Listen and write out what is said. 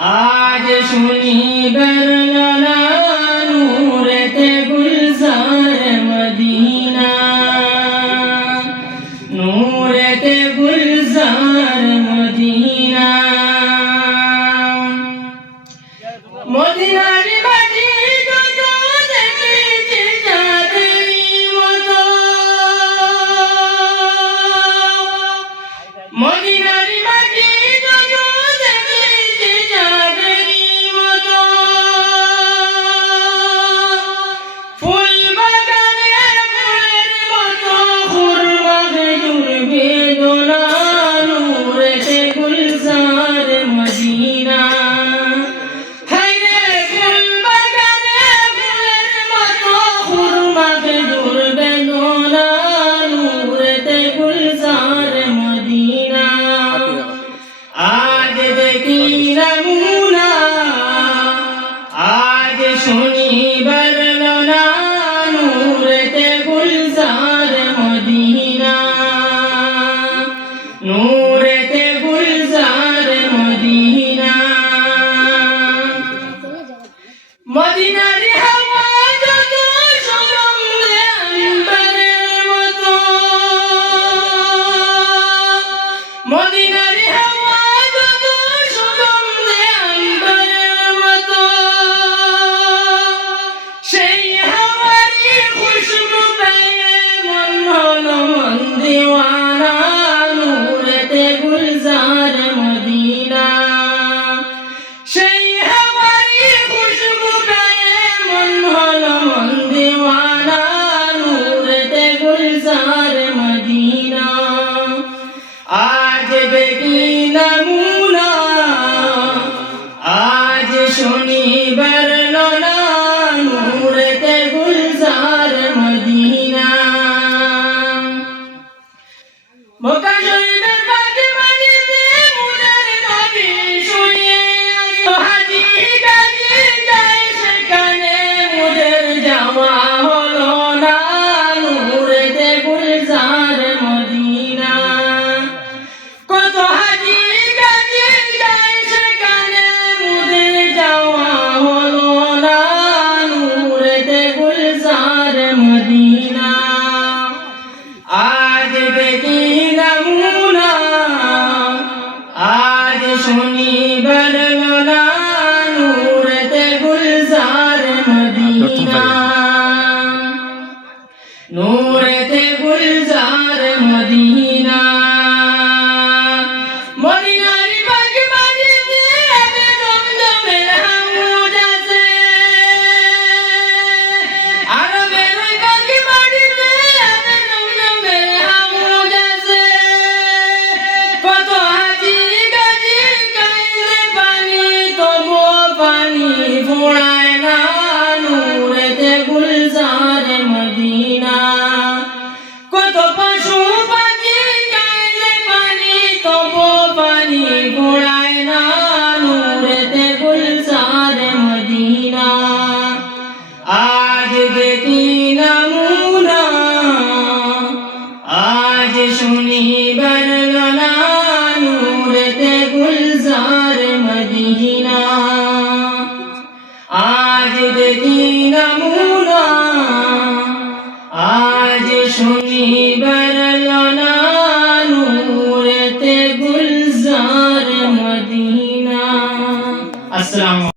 आज शनिवार लाला नूरते गुलजार मदीना नूरते गुलजार मदीना मदीनार माटी যত দেখেছি চাঁদেরই মতো মদিনার মাটি যত দেখেছি চাঁদেরই মতো ফুল বাগানে ফুলের মতো খুরমা খেজুর বেদনা নূরেতে গুলজার মদিনা आज देखी नमूना आज शनिवार लाला नूरते गुलजार मदीना नूरते गुलजार मदीना मदीनार हवा যত সুগন্ধে আম্বরের মতো মদিনার হাওয়া যত সুগন্ধে আম্বরের মতো সেই হাওয়ারই খুশবু পেয়ে মন হলো মন দিওয়ানা নূরেতে গুলজার মদিনা সেই হাওয়ারই খুশবু পেয়ে মন হলো মন দিওয়ানা নূরেতে গুলজার মদিনা आज देखी नमूना आज शनिवार लाला नूरते गुलजार मदीना मक्का शरीफের পাকে মাটিতে মুদের নবী শুয়ে আছে হাজী গাজী যায় সেখানে মুদের যাওয়া হলো না নূরতে গুলজার মদিনা কত হাজী গাজী যায় সেখানে মুদের যাওয়া হলো না নূরেতে গুলজার মদিনা आज देखी नमूना आज शनिवार लाला नूरते गुलजार मदीना नूरते गुलजार मदीना মদিনার বাগ মাটিতে আবে জমজমের হাউজ আছে আরবের বাগ মাটিতে আবে জমজমের হাউজ আছে কত হাজী গাজী খাইলে পানি তবু পানি ফোড়ায় না নূরেতে গুলজার মদিনা কত পশু পাখি খাইলে পানি তবু পানি ফোড়ায় না নূরেতে গুলজার মদিনা आज देखी नमूना आज शनिवार लाला नूरते गुलजार मदीना आज देखी नमूना आज शनिवार लाला नूरते गुलजार मदीना। अस्सलाम